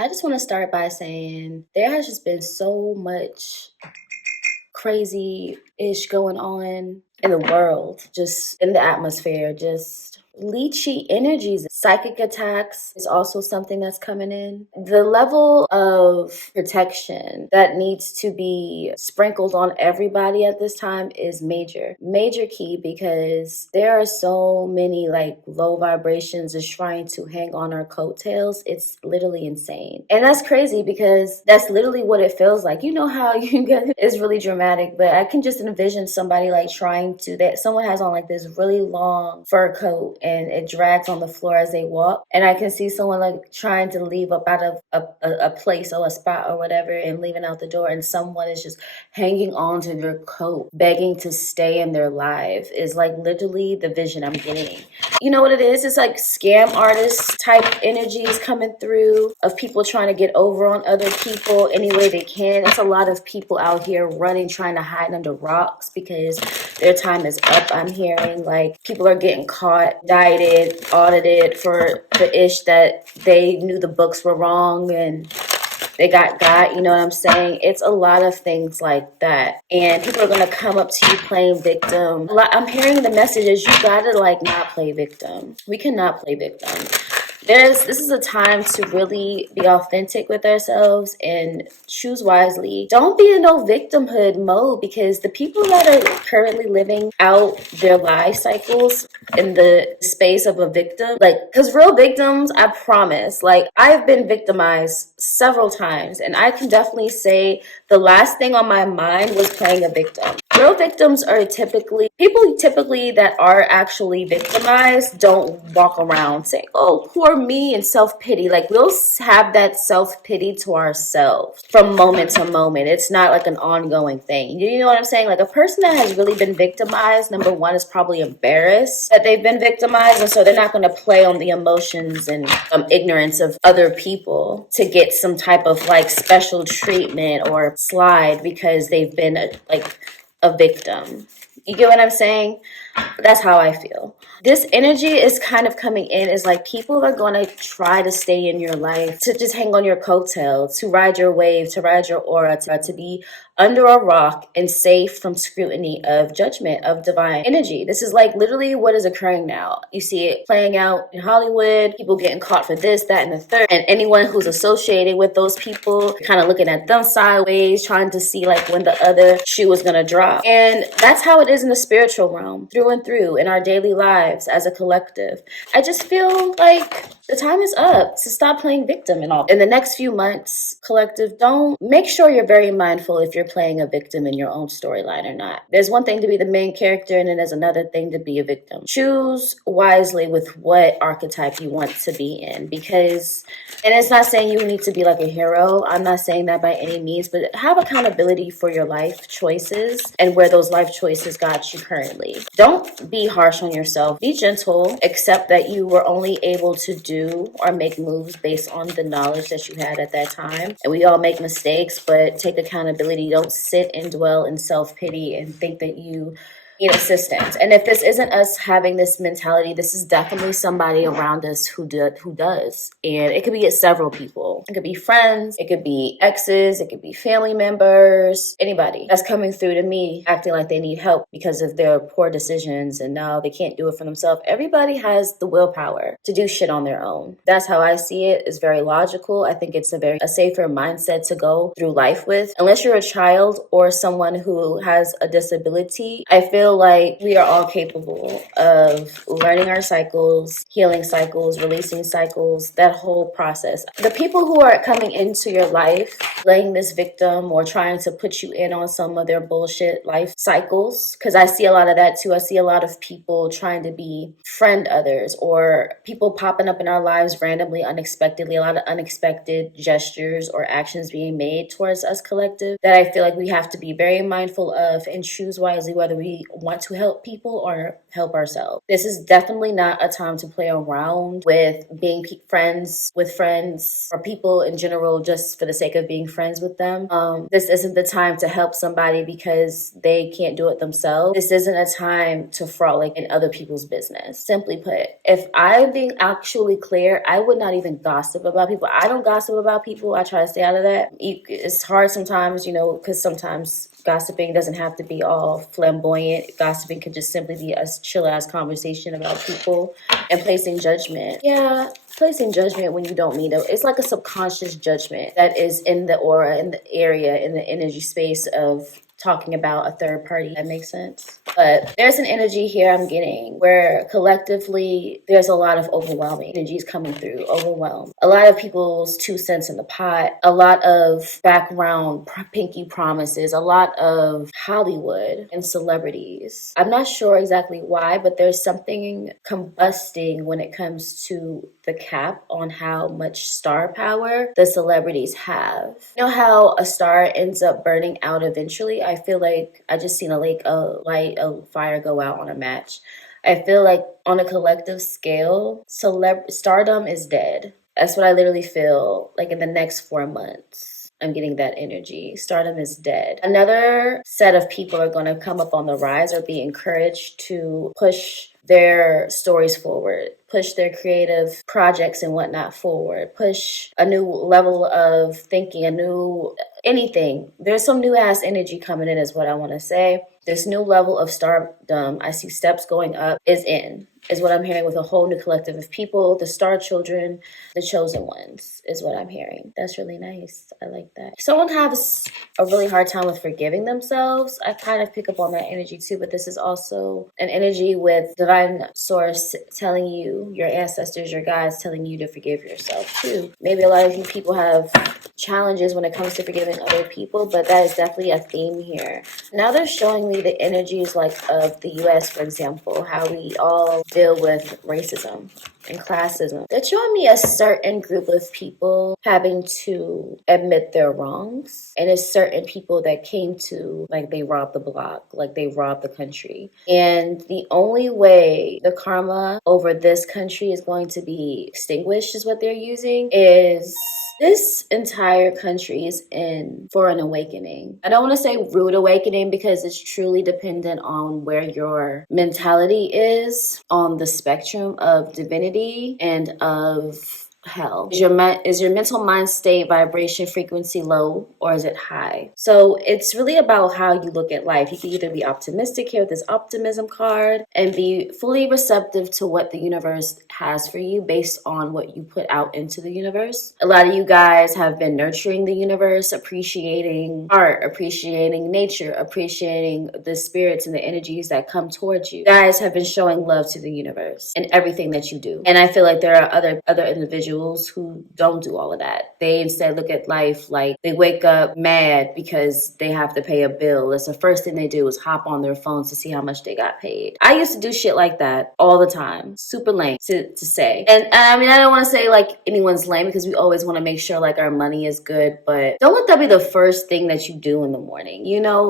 I just want to start by saying there has just been so much crazy-ish going on in the world, just in the atmosphere, just leechy energies. Psychic attacks is also something that's coming in. The level of protection that needs to be sprinkled on everybody at this time is major key, because there are so many like low vibrations just trying to hang on our coattails. It's literally insane. And that's crazy because that's literally what it feels like. You know how you get, it's really dramatic, but I can just envision somebody like trying to, that someone has on like this really long fur coat and it drags on the floor as they walk. And I can see someone like trying to leave up out of a place or a spot or whatever and leaving out the door, and someone is just hanging on to their coat, begging to stay in their life, is like literally the vision I'm getting. You know what it is? It's like scam artist type energies coming through of people trying to get over on other people any way they can. It's a lot of people out here running, trying to hide under rocks because their time is up. I'm hearing like people are getting caught, indicted, audited for the ish that they knew the books were wrong and they got, you know what I'm saying? It's a lot of things like that. And people are going to come up to you playing victim. I'm hearing the messages, you got to like not play victim. We cannot play victim. This is a time to really be authentic with ourselves and choose wisely. Don't be in no victimhood mode, because the people that are currently living out their life cycles in the space of a victim, like, because real victims, I promise, like, I've been victimized several times, and I can definitely say the last thing on my mind was playing a victim. Real victims are typically that are actually victimized don't walk around saying, oh, poor me, and self-pity. Like, we'll have that self-pity to ourselves from moment to moment. It's not like an ongoing thing. You know what I'm saying? Like, a person that has really been victimized, number one, is probably embarrassed that they've been victimized, and so they're not going to play on the emotions and ignorance of other people to get some type of like special treatment or slide because they've been a victim. You get what I'm saying? That's how I feel. This energy is kind of coming in is like people are going to try to stay in your life, to just hang on your coattail, to ride your wave, to ride your aura, to be under a rock and safe from scrutiny of judgment of divine energy. This is like literally what is occurring now. You see it playing out in Hollywood, people getting caught for this, that, and the third. And anyone who's associated with those people kind of looking at them sideways, trying to see like when the other shoe is going to drop. And that's how it is in the spiritual realm, through and through, in our daily lives as a collective. I just feel like the time is up to stop playing victim and all. In the next few months, collective, don't make sure you're very mindful if you're playing a victim in your own storyline or not. There's one thing to be the main character, and then there's another thing to be a victim. Choose wisely with what archetype you want to be in, because, and it's not saying you need to be like a hero. I'm not saying that by any means, but have accountability for your life choices and where those life choices got you currently. Don't be harsh on yourself. Be gentle. Accept that you were only able to do or make moves based on the knowledge that you had at that time. And we all make mistakes, but take accountability. Don't sit and dwell in self-pity and think that you need assistance. And if this isn't us having this mentality, this is definitely somebody around us who does. And it could be several people. It could be friends, it could be exes, it could be family members, anybody that's coming through to me acting like they need help because of their poor decisions and now they can't do it for themselves. Everybody has the willpower to do shit on their own. That's how I see it. It's very logical. I think it's a safer mindset to go through life with. Unless you're a child or someone who has a disability, I feel like we are all capable of learning our cycles, healing cycles, releasing cycles, that whole process. The people who are coming into your life, playing this victim or trying to put you in on some of their bullshit life cycles, because I see a lot of that too. I see a lot of people trying to befriend others, or people popping up in our lives randomly, unexpectedly, a lot of unexpected gestures or actions being made towards us collective that I feel like we have to be very mindful of and choose wisely whether we want to help people or help ourselves. This is definitely not a time to play around with being friends with friends or people in general just for the sake of being friends with them. This isn't the time to help somebody because they can't do it themselves. This isn't a time to frolic in other people's business. Simply put, if I'm being actually clear, I would not even gossip about people. I don't gossip about people. I try to stay out of that. It's hard sometimes, because sometimes gossiping doesn't have to be all flamboyant. Gossiping could just simply be a chill ass conversation about people and placing judgment. Yeah, placing judgment when you don't mean it. It's like a subconscious judgment that is in the aura, in the area, in the energy space of talking about a third party. That makes sense. But there's an energy here I'm getting where collectively there's a lot of overwhelming energies coming through. Overwhelm. A lot of people's 2 cents in the pot. A lot of background pinky promises. A lot of Hollywood and celebrities. I'm not sure exactly why, but there's something combusting when it comes to the cap on how much star power the celebrities have. You know how a star ends up burning out eventually? I feel like I just seen a fire go out on a match. I feel like on a collective scale, stardom is dead. That's what I literally feel like in the next 4 months. I'm getting that energy. Stardom is dead. Another set of people are going to come up on the rise or be encouraged to push their stories forward, push their creative projects and whatnot forward, push a new level of thinking, anything. There's some new ass energy coming in is what I want to say. This new level of stardom, I see steps going up, is what I'm hearing with a whole new collective of people. The star children, the chosen ones is what I'm hearing. That's really nice. I like that. If someone has a really hard time with forgiving themselves, I kind of pick up on that energy too, but this is also an energy with divine source telling you, your ancestors, your guides telling you to forgive yourself too. Maybe a lot of you people have challenges when it comes to forgiving other people, but that is definitely a theme here. Now they're showing me the energies like of the US, for example, how we all deal with racism and classism. They're showing me a certain group of people having to admit their wrongs, and it's certain people that came to, like, they robbed the block, like they robbed the country. And the only way the karma over this country is going to be extinguished is what they're using is this entire country is in for an awakening. I don't want to say rude awakening because it's truly dependent on where your mentality is on the spectrum of divinity and of hell. Is your mental mind state, vibration, frequency low, or is it high? So it's really about how you look at life. You can either be optimistic here with this optimism card and be fully receptive to what the universe has for you based on what you put out into the universe. A lot of you guys have been nurturing the universe, appreciating art, appreciating nature, appreciating the spirits and the energies that come towards you. You guys have been showing love to the universe and everything that you do. And I feel like there are other individuals who don't do all of that. They instead look at life like they wake up mad because they have to pay a bill. That's the first thing they do is hop on their phones to see how much they got paid. I used to do shit like that all the time. Super lame to say. And I mean, I don't want to say like anyone's lame because we always want to make sure like our money is good, but don't let that be the first thing that you do in the morning.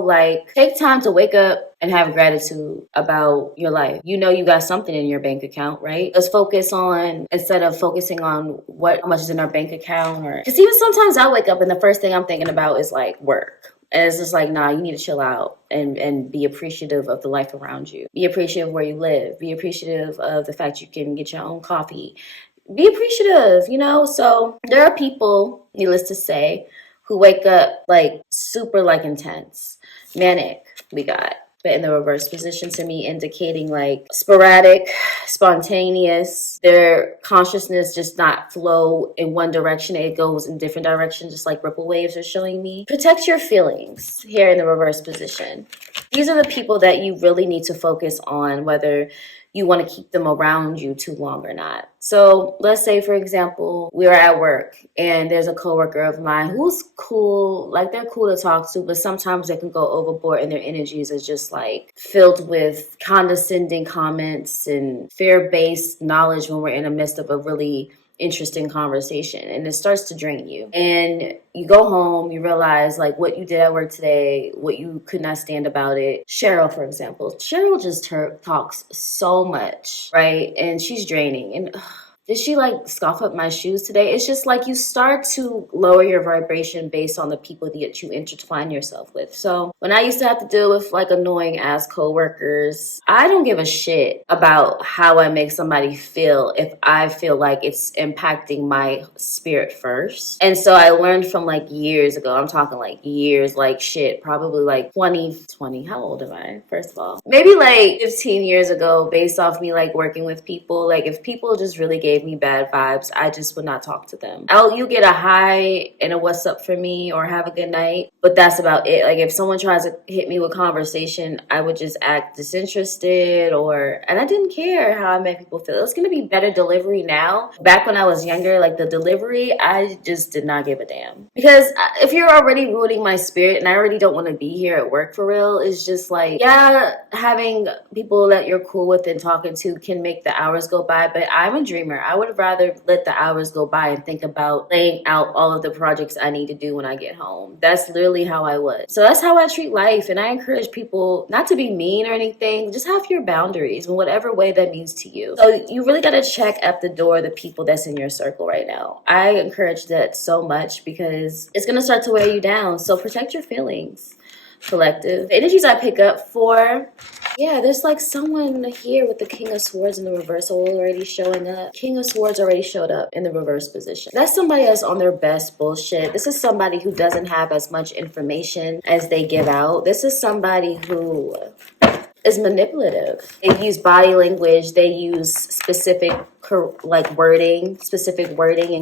Like take time to wake up and have gratitude about your life. You got something in your bank account, right? Let's focus on, instead of focusing on how much is in our bank account, or because even sometimes I wake up and the first thing I'm thinking about is like work. And it's just like, nah, you need to chill out and be appreciative of the life around you. Be appreciative of where you live. Be appreciative of the fact you can get your own coffee. Be appreciative, So there are people, needless to say, who wake up like super like intense, manic. We got. But in the reverse position to me, indicating like sporadic, spontaneous, their consciousness just not flow in one direction. It goes in different directions, just like ripple waves are showing me. Protect your feelings here in the reverse position. These are the people that you really need to focus on, whether you want to keep them around you too long or not. So let's say, for example, we're at work and there's a coworker of mine who's cool, like they're cool to talk to, but sometimes they can go overboard and their energies are just like filled with condescending comments and fear-based knowledge when we're in the midst of a really interesting conversation, and it starts to drain you. And you go home, you realize like what you did at work today, what you could not stand about it. Cheryl, for example, Cheryl just talks so much, right? And she's draining. And did she like scoff up my shoes today? It's just like you start to lower your vibration based on the people that you intertwine yourself with. So when I used to have to deal with like annoying ass coworkers, I don't give a shit about how I make somebody feel if I feel like it's impacting my spirit first. And so I learned from like years ago, I'm talking like years, like shit, probably like 20, how old am I? First of all, maybe like 15 years ago, based off me like working with people, like if people just really gave me bad vibes, I just would not talk to them. You get a hi and a what's up for me or have a good night, but that's about it. Like if someone tries to hit me with conversation, I would just act disinterested and I didn't care how I made people feel. It was going to be better delivery now. Back when I was younger, like the delivery, I just did not give a damn. Because if you're already ruining my spirit and I already don't want to be here at work for real, it's just like, yeah, having people that you're cool with and talking to can make the hours go by, but I'm a dreamer. I would rather let the hours go by and think about laying out all of the projects I need to do when I get home. That's literally how I was. So that's how I treat life. And I encourage people not to be mean or anything. Just have your boundaries in whatever way that means to you. So you really got to check at the door the people that's in your circle right now. I encourage that so much because it's going to start to wear you down. So protect your feelings. Collective. The energies I pick up for, yeah, there's like someone here with the King of Swords in the reversal already showing up. King of Swords already showed up in the reverse position. That's somebody that's on their best bullshit. This is somebody who doesn't have as much information as they give out. This is somebody who is manipulative. They use body language. They use specific wording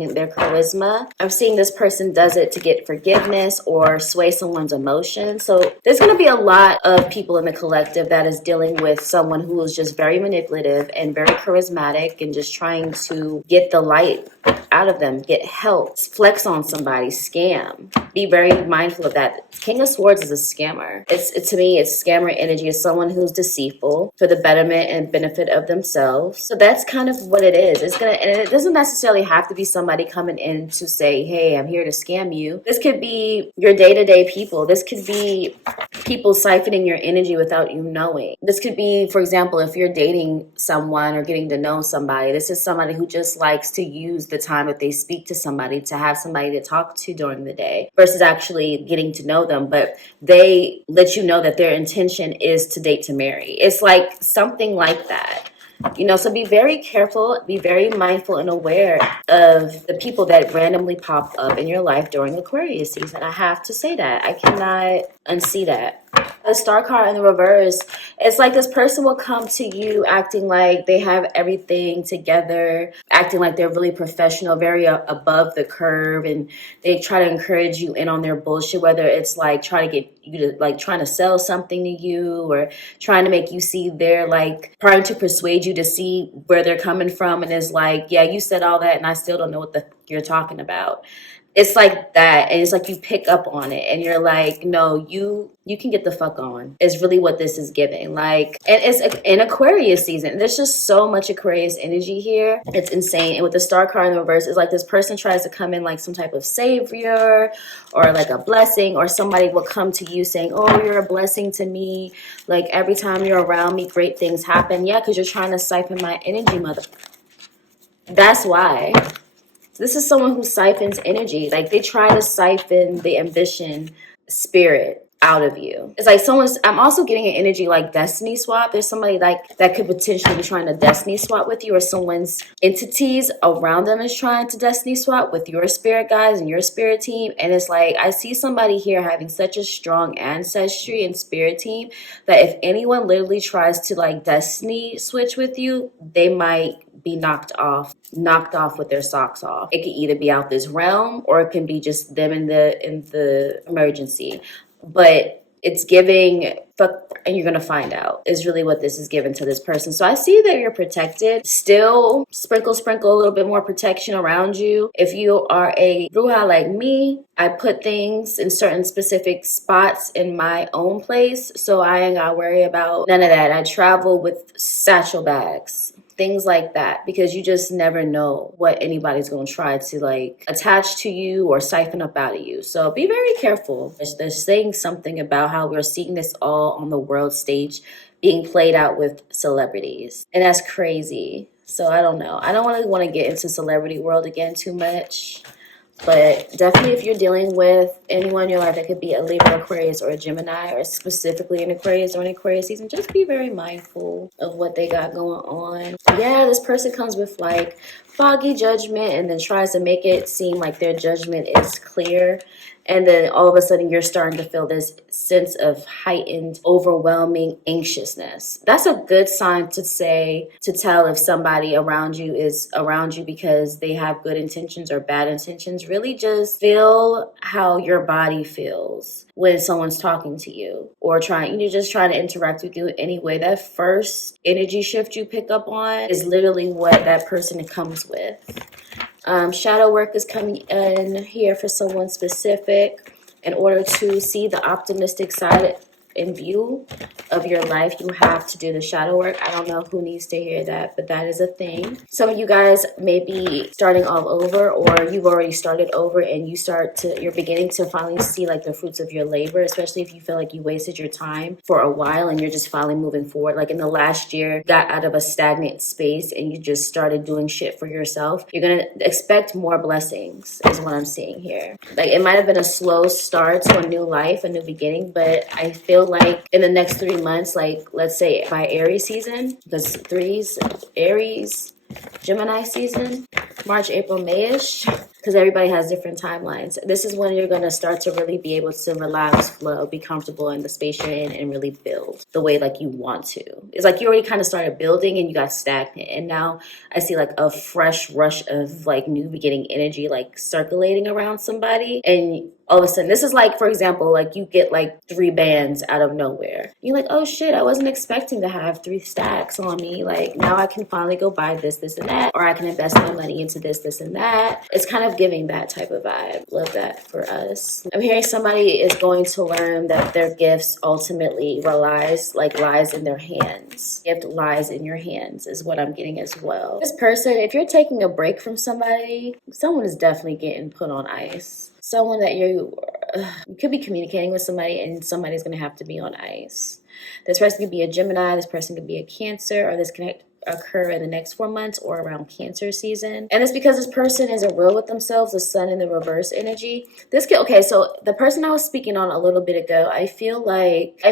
in their charisma. I'm seeing this person does it to get forgiveness or sway someone's emotions. So there's going to be a lot of people in the collective that is dealing with someone who is just very manipulative and very charismatic and just trying to get the light out of them, get help, flex on somebody, scam. Be very mindful of that. King of Swords is a scammer. To me, it's scammer energy. It's someone who's deceitful for the betterment and benefit of themselves. So that's kind of what it is. And it doesn't necessarily have to be somebody coming in to say, hey, I'm here to scam you. This could be your day-to-day people. This could be people siphoning your energy without you knowing. This could be, for example, if you're dating someone or getting to know somebody, this is somebody who just likes to use the time that they speak to somebody to have somebody to talk to during the day versus actually getting to know them. But they let you know that their intention is to date to marry. It's like something like that. So be very careful, be very mindful and aware of the people that randomly pop up in your life during Aquarius season. I have to say that. I cannot unsee that. The star card in the reverse, it's like this person will come to you acting like they have everything together, acting like they're really professional, very above the curve, and they try to encourage you in on their bullshit, whether it's like trying to get you to like trying to sell something to you or trying to make you see trying to persuade you to see where they're coming from, and it's like, yeah, you said all that and I still don't know what you're talking about. It's like that, and it's like you pick up on it and you're like, no, you can get the fuck on. It's really what this is giving. And it's in Aquarius season. There's just so much Aquarius energy here. It's insane. And with the star card in the reverse, it's like this person tries to come in like some type of savior or like a blessing, or somebody will come to you saying, oh, you're a blessing to me. Like every time you're around me, great things happen. Yeah, because you're trying to siphon my energy, mother. That's why. This is someone who siphons energy. Like they try to siphon the ambition spirit out of you. It's like I'm also getting an energy like destiny swap. There's somebody like that could potentially be trying to destiny swap with you, or someone's entities around them is trying to destiny swap with your spirit guides and your spirit team. And it's like, I see somebody here having such a strong ancestry and spirit team that if anyone literally tries to like destiny switch with you, they might be knocked off with their socks off. It could either be out this realm or it can be just them in the emergency. But it's giving fuck, and you're gonna find out is really what this is given to this person. So I see that you're protected. Still sprinkle a little bit more protection around you. If you are a bruja like me, I put things in certain specific spots in my own place, so I ain't gotta worry about none of that. I travel with satchel bags things like that, because you just never know what anybody's going to try to like attach to you or siphon up out of you. So be very careful. They're saying something about how we're seeing this all on the world stage being played out with celebrities, and that's crazy. So I don't know. I don't really want to get into celebrity world again too much. But definitely, if you're dealing with anyone in your life that could be a Libra, Aquarius, or a Gemini, or specifically an Aquarius or an Aquarius season, just be very mindful of what they got going on. Yeah, this person comes with like foggy judgment and then tries to make it seem like their judgment is clear. And then all of a sudden you're starting to feel this sense of heightened, overwhelming anxiousness. That's a good sign to tell if somebody around you is around you because they have good intentions or bad intentions. Really just feel how your body feels when someone's talking to you or trying to interact with you anyway. That first energy shift you pick up on is literally what that person comes with. Shadow work is coming in here for someone specific. In order to see the optimistic side in view of your life, you have to do the shadow work. I don't know who needs to hear that, but that is a thing. Some of you guys may be starting all over, or you've already started over and you're beginning to finally see like the fruits of your labor, especially if you feel like you wasted your time for a while and you're just finally moving forward. Like in the last year, got out of a stagnant space and you just started doing shit for yourself. You're going to expect more blessings is what I'm seeing here. Like it might have been a slow start to a new life, a new beginning, but I feel like in the next 3 months, like let's say by Aries season, because threes, Aries, Gemini season, March, April, May-ish, because everybody has different timelines. This is when you're going to start to really be able to relax, flow, be comfortable in the space you're in, and really build the way like you want to. It's like you already kind of started building and you got stagnant. And now I see like a fresh rush of like new beginning energy like circulating around somebody. And all of a sudden, this is like, for example, like you get like 3 bands out of nowhere. You're like, oh shit, I wasn't expecting to have 3 stacks on me. Like now I can finally go buy this, and that, or I can invest my money into this, and that. It's kind of giving that type of vibe. Love that for us. I'm hearing somebody is going to learn that their gifts ultimately lies in their hands. Gift lies in your hands is what I'm getting as well. This person, if you're taking a break from somebody, someone is definitely getting put on ice. Someone that you could be communicating with somebody and somebody's going to have to be on ice. This person could be a Gemini, this person could be a Cancer, or this can occur in the next 4 months or around Cancer season. And it's because this person isn't real with themselves, the sun in the reverse energy. So the person I was speaking on a little bit ago, I feel like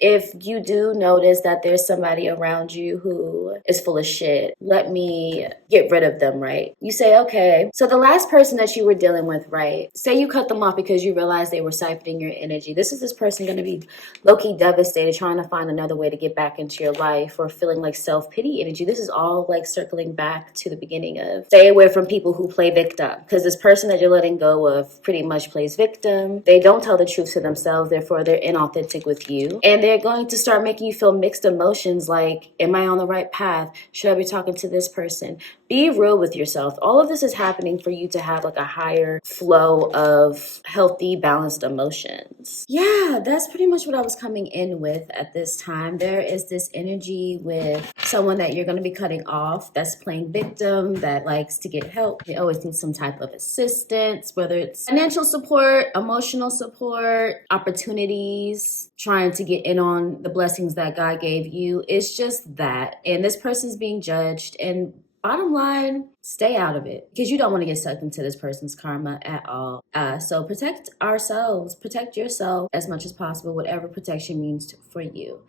if you do notice that there's somebody around you who is full of shit, let me get rid of them, right? You say, okay, so the last person that you were dealing with, right? Say you cut them off because you realized they were siphoning your energy. This person going to be low-key devastated, trying to find another way to get back into your life, or feeling like self-pity energy. This is all like circling back to the beginning of stay away from people who play victim, because this person that you're letting go of pretty much plays victim. They don't tell the truth to themselves, therefore they're inauthentic with you. And they're going to start making you feel mixed emotions like, am I on the right path? Should I be talking to this person? Be real with yourself. All of this is happening for you to have like a higher flow of healthy, balanced emotions. Yeah, that's pretty much what I was coming in with at this time. There is this energy with someone that you're going to be cutting off that's playing victim, that likes to get help. They always need some type of assistance, whether it's financial support, emotional support, opportunities, trying to get in on the blessings that God gave you. It's just that. And this person's being judged. And bottom line, stay out of it, because you don't want to get sucked into this person's karma at all. So protect ourselves, protect yourself as much as possible, whatever protection means for you.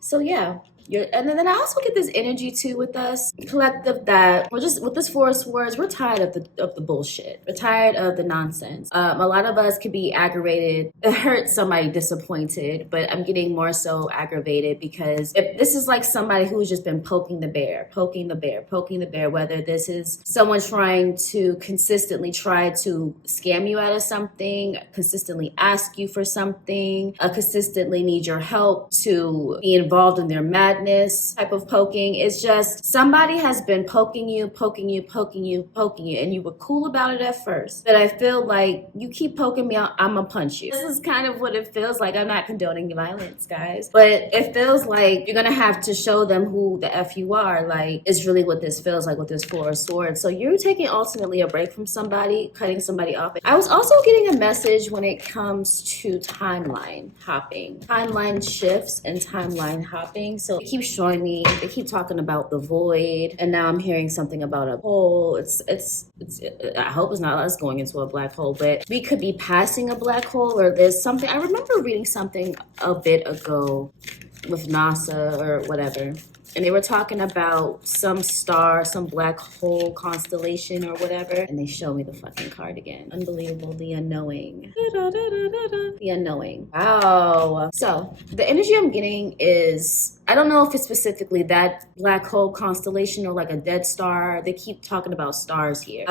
So yeah. And then I also get this energy too with us collective that we're just with this Four of Swords, we're tired of the bullshit. We're tired of the nonsense. A lot of us could be aggravated, hurt somebody, disappointed, but I'm getting more so aggravated because if this is like somebody who's just been poking the bear, whether this is someone trying to consistently try to scam you out of something, consistently ask you for something, consistently need your help to be involved involved in their madness type of poking. It's just somebody has been poking you, and you were cool about it at first. But I feel like you keep poking me out, I'm gonna punch you. This is kind of what it feels like. I'm not condoning violence, guys, but it feels like you're gonna have to show them who the F you are. Like, it's really what this feels like with this Four of Swords. So you're taking ultimately a break from somebody, cutting somebody off. I was also getting a message when it comes to timeline hopping, timeline shifts and timeline hopping. So it keeps showing me, they keep talking about the void, and now I'm hearing something about a hole. I hope it's not us going into a black hole, but we could be passing a black hole, or there's something. I remember reading something a bit ago with NASA or whatever, and they were talking about some star, some black hole constellation or whatever, and they show me the fucking card again. Unbelievable. The unknowing. The unknowing. Wow. So the energy I'm getting is, I don't know if it's specifically that black hole constellation or like a dead star. They keep talking about stars here.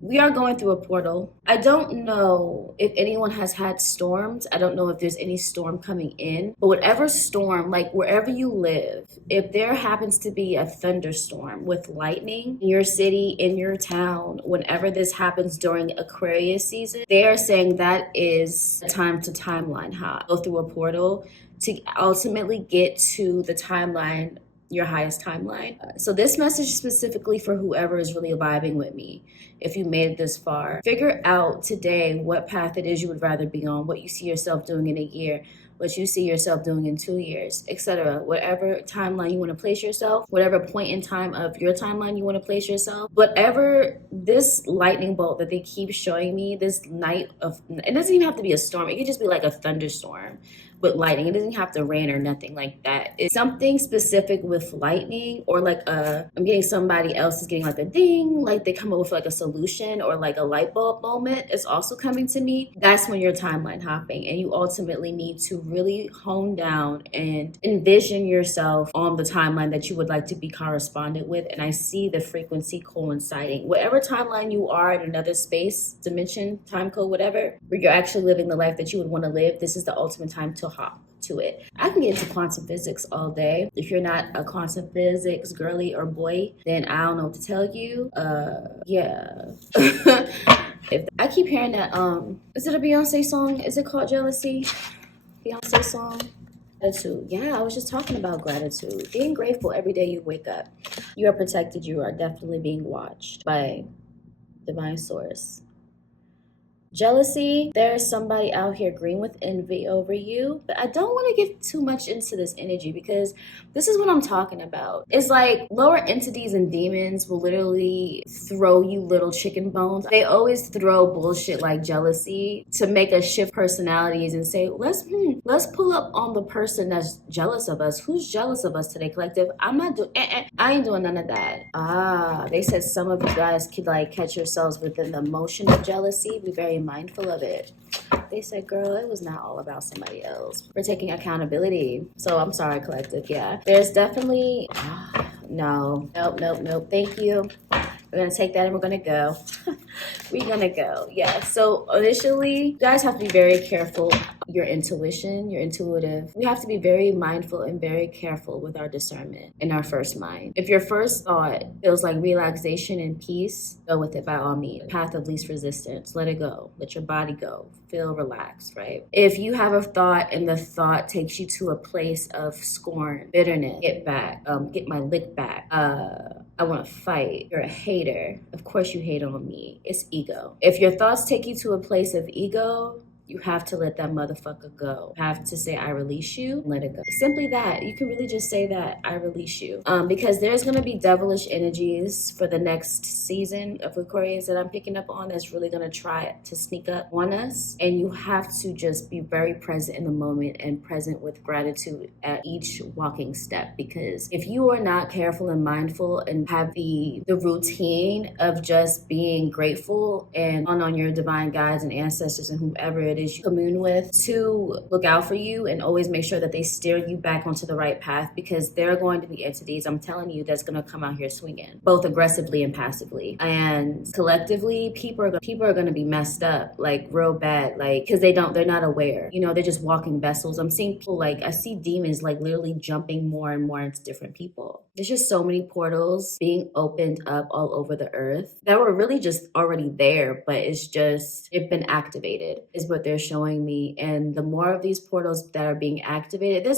We are going through a portal. I don't know if anyone has had storms. I don't know if there's any storm coming in, but whatever storm, like wherever you live, if there happens to be a thunderstorm with lightning in your city, in your town, whenever this happens during Aquarius season, they are saying that is a time to timeline hop, go through a portal to ultimately get to the timeline, your highest timeline. So this message is specifically for whoever is really vibing with me. If you made it this far, figure out today what path it is you would rather be on, what you see yourself doing in a year, what you see yourself doing in 2 years, etc. Whatever timeline you want to place yourself, whatever point in time of your timeline you want to place yourself, whatever this lightning bolt that they keep showing me, this night of, it doesn't even have to be a storm. It could just be like a thunderstorm with lightning. It doesn't have to rain or nothing like that. It's something specific with lightning, or like I'm getting somebody else is getting like a ding, like they come up with like a solution or like a light bulb moment. It's also coming to me. That's when you're timeline hopping, and you ultimately need to really hone down and envision yourself on the timeline that you would like to be corresponded with. And I see the frequency coinciding. Whatever timeline you are in another space, dimension, time code, whatever, where you're actually living the life that you would want to live, this is the ultimate time to hop to it. I can get into quantum physics all day. If you're not a quantum physics girly or boy, then I don't know what to tell you. Yeah. If I keep hearing that, is it a Beyonce song? Is it called Jealousy? Beyonce song? Gratitude. Yeah, I was just talking about gratitude. Being grateful every day you wake up. You are protected. You are definitely being watched by divine source. Jealousy, there's somebody out here green with envy over you, but I don't want to get too much into this energy because this is what I'm talking about. It's like lower entities and demons will literally throw you little chicken bones. They always throw bullshit like jealousy to make us shift personalities and say, let's pull up on the person that's jealous of us. Who's jealous of us today, collective? I'm not doing, I ain't doing none of that. They said some of you guys could like catch yourselves within the emotion of jealousy. Be very mindful of it. They said, girl, it was not all about somebody else. We're taking accountability. So I'm sorry, collective. Yeah, there's definitely nope. Thank you. We're gonna take that and we're gonna go. We're gonna go. Yeah. So initially, you guys have to be very careful. Your intuition, your intuitive. We have to be very mindful and very careful with our discernment in our first mind. If your first thought feels like relaxation and peace, go with it by all means. Path of least resistance. Let it go. Let your body go. Feel relaxed, right? If you have a thought and the thought takes you to a place of scorn, bitterness, get back, get my lick back. I want to fight. You're a hater. Of course you hate on me. It's ego. If your thoughts take you to a place of ego, you have to let that motherfucker go. You have to say, I release you, let it go. Simply that. You can really just say that, I release you. Because there's going to be devilish energies for the next season of Aquarius that I'm picking up on that's really going to try to sneak up on us. And you have to just be very present in the moment and present with gratitude at each walking step. Because if you are not careful and mindful and have the routine of just being grateful and on your divine guides and ancestors and whoever it it is you commune with to look out for you and always make sure that they steer you back onto the right path, because there are going to be entities, I'm telling you, that's going to come out here swinging, both aggressively and passively. And collectively, people are going to be messed up, like real bad, like, because they're not aware. You know, they're just walking vessels. I'm seeing people, like, I see demons like literally jumping more and more into different people. There's just so many portals being opened up all over the earth that were really just already there, but it's just, it's been activated is what they're showing me. And the more of these portals that are being activated,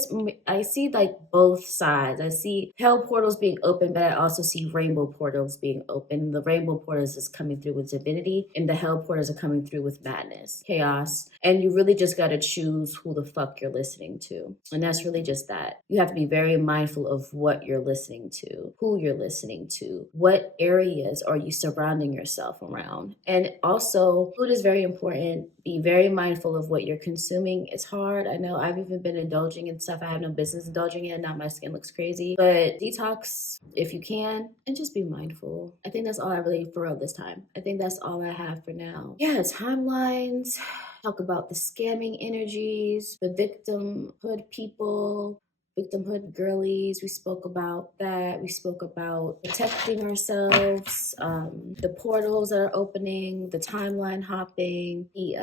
I see like both sides. I see hell portals being open, but I also see rainbow portals being open. The rainbow portals is coming through with divinity, and the hell portals are coming through with madness, chaos. And you really just got to choose who the fuck you're listening to. And that's really just that. You have to be very mindful of what you're listening to, who you're listening to, what areas are you surrounding yourself around. And also, food is very important. Be very mindful of what you're consuming. It's hard. I know I've even been indulging in stuff I have no business indulging in. Now my skin looks crazy. But detox if you can, and just be mindful. I think that's all I really, for real this time. I think that's all I have for now. Yeah, timelines. Talk about the scamming energies, the victimhood people, victimhood girlies. We spoke about that. We spoke about protecting ourselves, the portals that are opening, the timeline hopping, the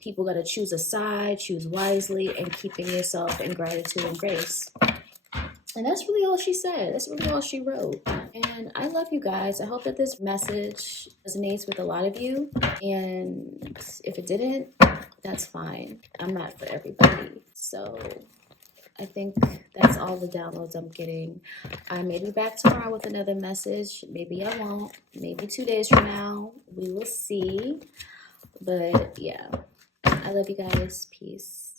people got to choose a side, choose wisely, and keeping yourself in gratitude and grace. And that's really all she said. That's really all she wrote. And I love you guys. I hope that this message resonates with a lot of you. And if it didn't, that's fine. I'm not for everybody. So I think that's all the downloads I'm getting. I may be back tomorrow with another message. Maybe I won't. Maybe 2 days from now. We will see. But yeah, I love you guys. Peace.